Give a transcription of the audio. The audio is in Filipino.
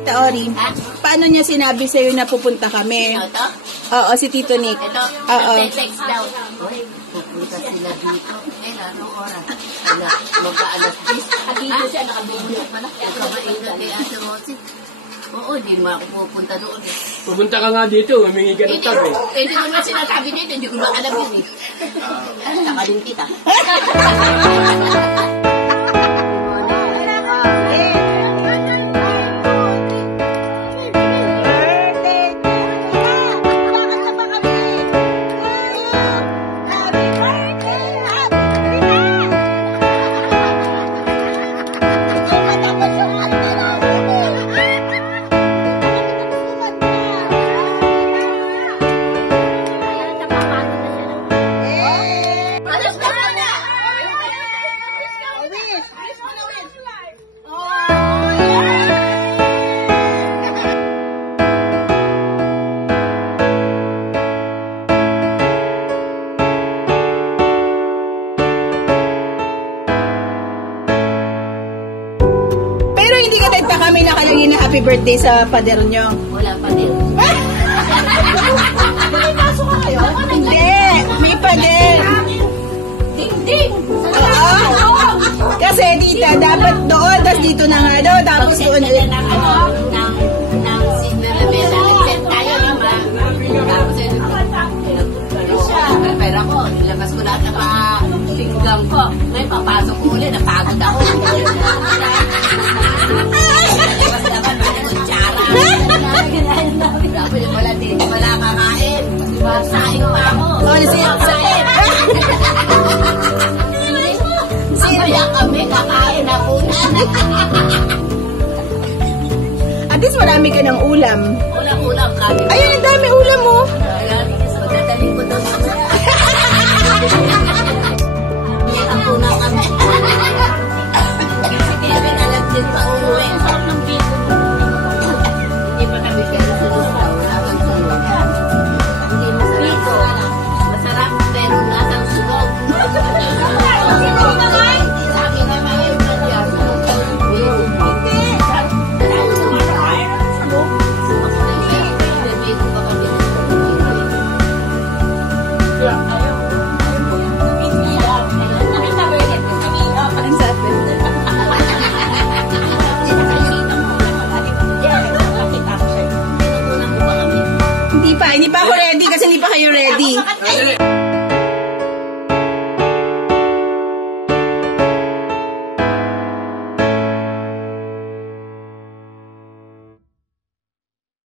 Ori, paano niya sinabi sa'yo na pupunta kami? Ito? Oo, si Tito Nick. Ito? Oo. Text daw. Uy, pupunta sila dito. Anong oras? Mag-aalas 10. Dito siya, nakabigyo pa na. Ikabaingat kay Ate Rosie. Oo, hindi naman ako pupunta doon. Pupunta ka nga dito, humingi ka ng tabi. Hindi ko naman sinasabi dito, hindi ko naman alam yun eh. Nakaling kita. Kami nakalagay na happy birthday sa pader nyo. Wala pader. May kaso ka kayo? Hindi. May pader. Ding-ding. Oo. Kasi dita, dapat doon, tapos dito na nga daw, tapos doon. Ng signal na mesa. Nag-set tayo naman. Tapos pera ko, nilabas ko lahat ng mga pinggang ko. May papasok ko ulit, napagod ako. Wala kakain. Saing pa ako. Saing. Kaya kami kakain ako na. At least marami ka ng ulam. Ulam kami. Ayun, ang dami ulam mo.